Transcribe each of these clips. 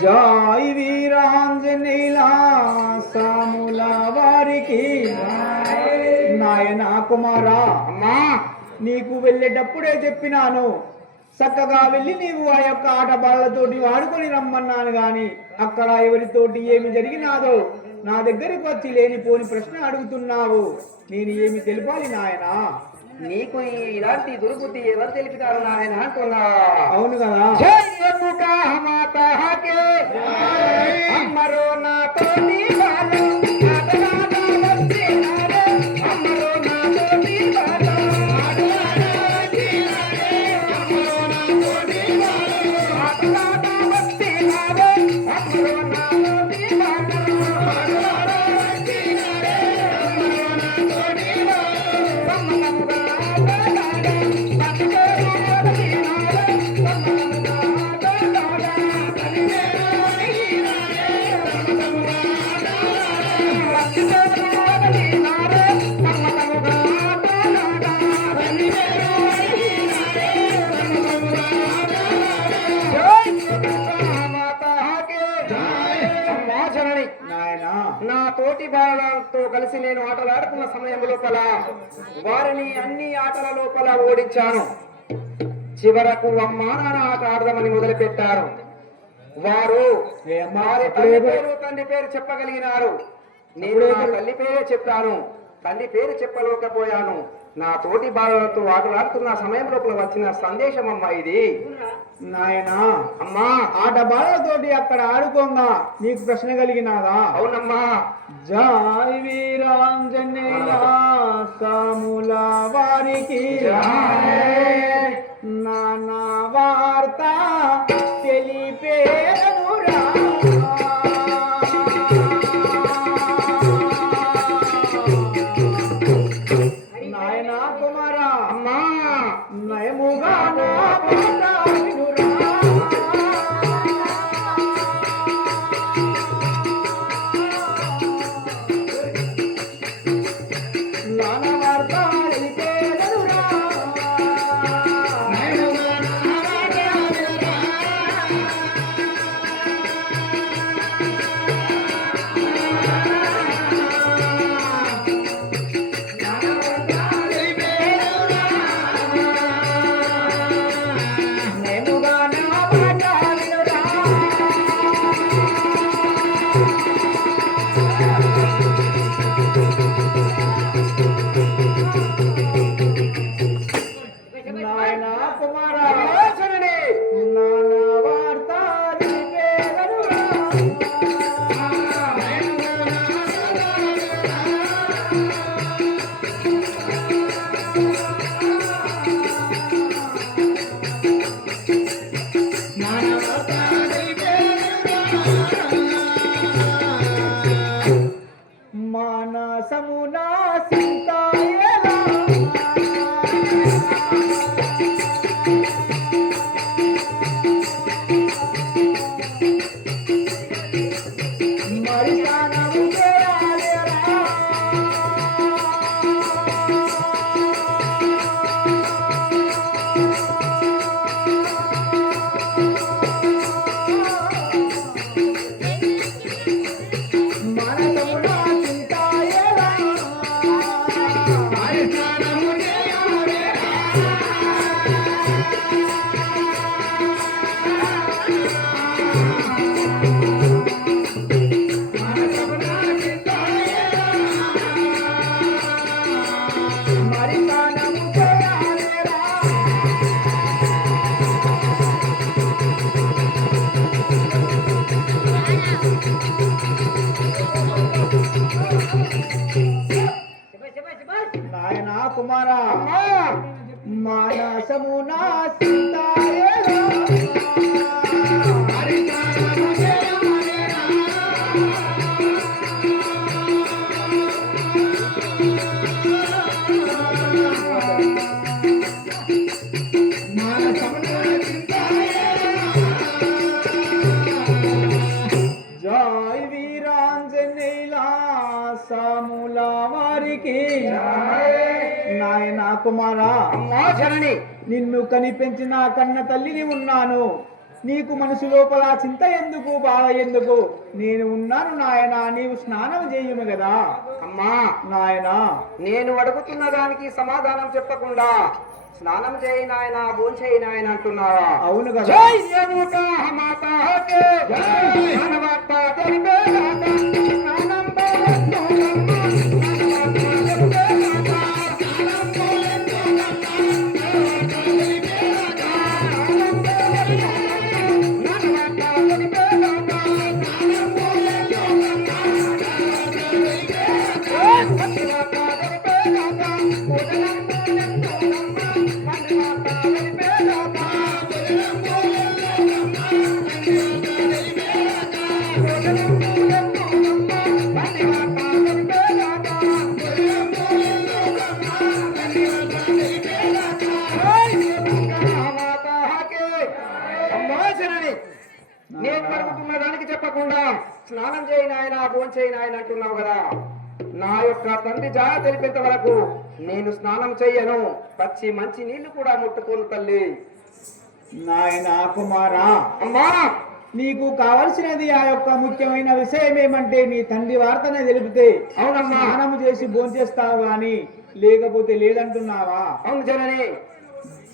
జై వీరాంజనేయుల సాముల వారికి నాయన కుమారా. అమ్మా నీకు వెళ్ళేటప్పుడే చెప్పినాను, చక్కగా వెళ్ళి నీవు ఆ యొక్క ఆటబాళ్లతోటి ఆడుకొని రమ్మన్నాను గాని అక్కడ ఎవరితోటి ఏమి జరిగినాదో నా దగ్గరికి వచ్చి లేనిపోని ప్రశ్న అడుగుతున్నావు. నేను ఏమి తెలిపాలి నాయనా? నీకు ఇలాంటి దుర్బుద్ధి ఎవరు తెలిపినారు నాయన అంటున్నా? అవును కదా. అమ్మరో నాతోటి నా తోటి బాలతో కలిసి నేను ఆటలు ఆడుకున్న సమయం లోపల వారిని అన్ని ఆటల లోపల ఓడించాను. చివరకు అమ్మా నాన్న ఆట ఆడదామని మొదలు పెట్టారు. వారు వారి తండ్రి పేరు చెప్పగలిగినారు. నేను నా తల్లి పేరే చెప్పాను, తండ్రి పేరు చెప్పలేకపోయాను. నా తోటి బాలతో ఆటలాడుతున్న సమయం లోపల వచ్చిన సందేశం అమ్మా ఇది. నాయనా అమ్మా ఆట బాలతోటి అక్కడ ఆడుకోంగా నీకు ప్రశ్న కలిగినాదా? అవునమ్మా. జై వీరాంజనేయ సాముల వారికి నానా వార్త తెలిపేరురా. నాయనా కుమారా అమ్మా నయముగా నా మాట వినురా. నానా వార్త తెలిపేరురా. నయముగా నా మాట వినురా. నాయనా కుమారా నానా వార్త తెలిపేరురా. మానసమునా సీతాయలా మరి స్నానము చేయాలిరా. మానసమునా సీతాయలా మరి స్నానము చేయాలిరా. మరి స్నానము చేయాలిరా. నాయనా కుమారా మానసమునా సీతాయలా మరి స్నానము చేయాలిరా. జై వీరాంజనేయుల సాముల వారికి నాయనా కుమారా అమ్మా జనని నిన్ను కనిపెంచిన కన్న తల్లిని ఉన్నాను. నీకు మనసు లోపల చింత ఎందుకు, బాధ ఎందుకు? నేను ఉన్నాను నాయన, నీవు స్నానం చేయము కదా. అమ్మా నాయనా, నేను అడుగుతున్న దానికి సమాధానం చెప్పకుండా స్నానం చేయి నాయన, భోంచేయి నాయన అంటున్నావా? అవును కదా. జై యమునా మాతా కే జై, మానవతా తెలిపే గాథ, స్నానం పోలెత్తునమ్మ, మానవతా తెలిపే గాథ, స్నానం పోలెత్తునమ్మ, మానవతా తెలిపే గాథ, స్నానం పోలెత్తునమ్మ, మానవతా తెలిపే గాథ, స్నానం పోలెత్తునమ్మ, మానవతా తెలిపే గాథ, మానవతా తెలిపే గాథ, పూజనం నేను అడుగుతున్న దానికి చెప్పకుండా స్నానం చేయి నాయన, భోంచేయి నాయన అంటున్నావు కదా. నా యొక్క తండ్రి జాయ తెలిపేంత వరకు నేను స్నానం చెయ్యను, పచ్చి మంచి నీళ్లు కూడా ముట్టుకోను తల్లి. నాయనా కుమారా, అమ్మా నీకు కావలసినది ఆ యొక్క ముఖ్యమైన విషయం ఏమంటే నీ తండ్రి వార్తనే తెలిపితే అవునమ్మా, స్నానం చేసి భోంచేస్తావు గాని లేకపోతే లేదంటున్నావా? అవును జనని.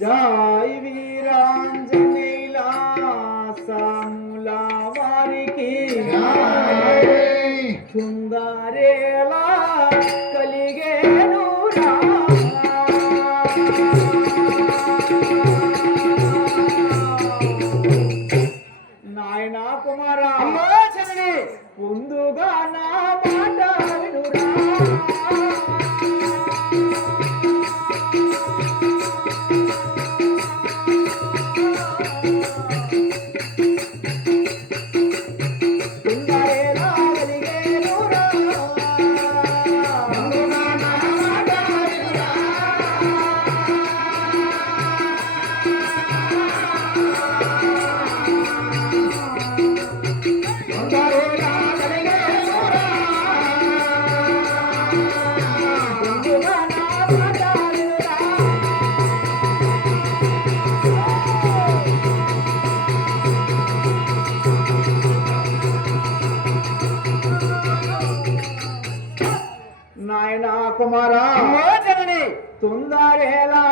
జై వీరాంజనేయుల సాముల వారికి చుంగారేలా కలిగేను రా. నాయనా కుమారా, అమ్మా జనని, ముందుగా నా మాట వినురా. నాయనా కుమారా, అమ్మా జనని, తొందరేలా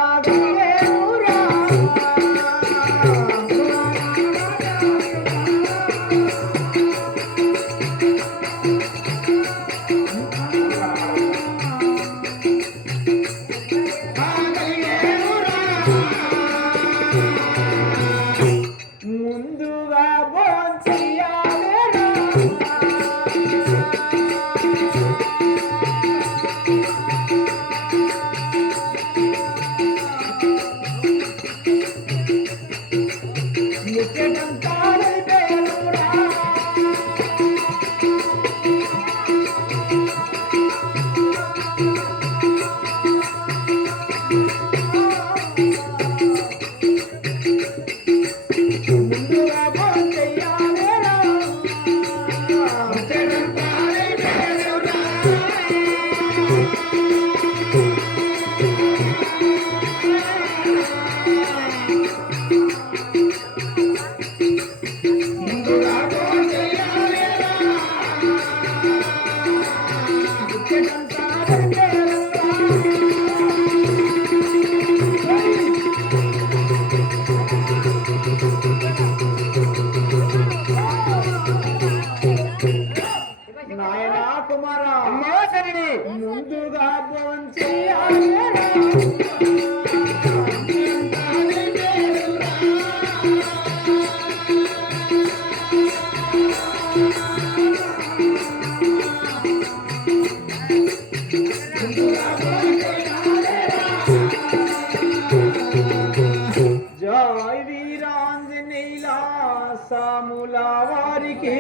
ముందుగా భోంచెయ్యాలిరా. ముఖ్యమంతా పేరురా. ముందుగా భోంచెయ్యాలిరా. ముఖ్యమంతా పేరురా. ముందుగా భోంచెయ్యాలిరా. ముఖ్యమంతా పేరురా. నాయనా కుమారా, అమ్మా జనని, ముందుగా భోంచెయ్యాలిరా. జై వీరాంజనేయుల సాముల వారికి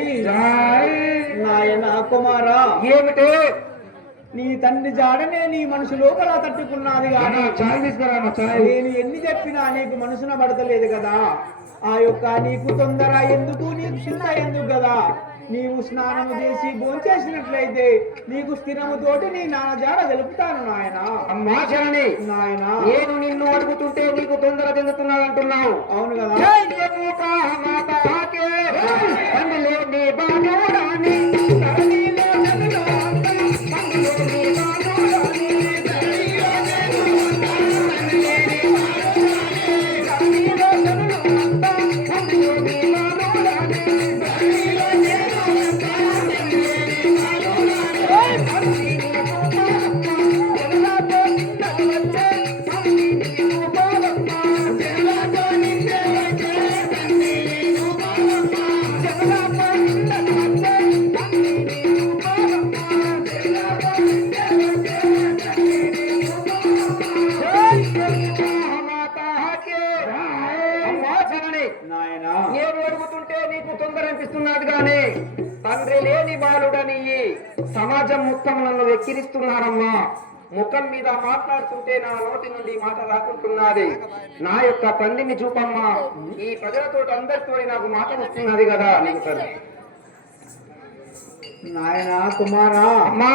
నాయనా కుమారా, ఏమిటి నీ తండ్రి జాడనే నీ మనసు లోపల తట్టుకున్నది గాని చాయ్ తీసుకురా నేను ఎన్ని చెప్పినా నీకు మనసున పడతలేదు కదా. ఆ యొక్క నీకు తొందర ఎందుకు, నీకు చింత ఎందుకు కదా? నీవు స్నానము చేసి భోంచేసినట్లయితే నీకు స్థిరముతోటి నీ నాన్న జాడ తెలుపుతాను నాయన. అమ్మా జనని, నాయన నేను నిన్ను అడుగుతుంటే నీకు తొందర చెందుతున్నావు అంటున్నావు. అవును కదా. నాయన నేను అడుగుతుంటే నీకు తొందర అనిపిస్తున్నది కానీ తండ్రి లేని బాలుడని ఈ సమాజం మొత్తం నన్ను వెక్కిరిస్తున్నారమ్మా. ముఖం మీద మాట్లాడుతుంటే నా నోటి నుండి మాట రాకుంటున్నది. నా యొక్క తండ్రిని చూపమ్మా. ఈ ప్రజలతో అందరితో నాకు మాట వస్తున్నది కదా నీకు తండ్రి. నాయన కుమారా, అమ్మా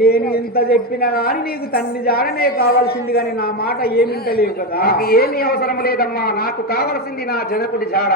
నేను ఎంత చెప్పినా కానీ నీకు తండ్రి జాడనే కావాల్సింది కానీ నా మాట ఏమింటలేవు కదా. నాకు ఏమీ అవసరం లేదమ్మా. నాకు కావలసింది నా జనకుడి జాడ.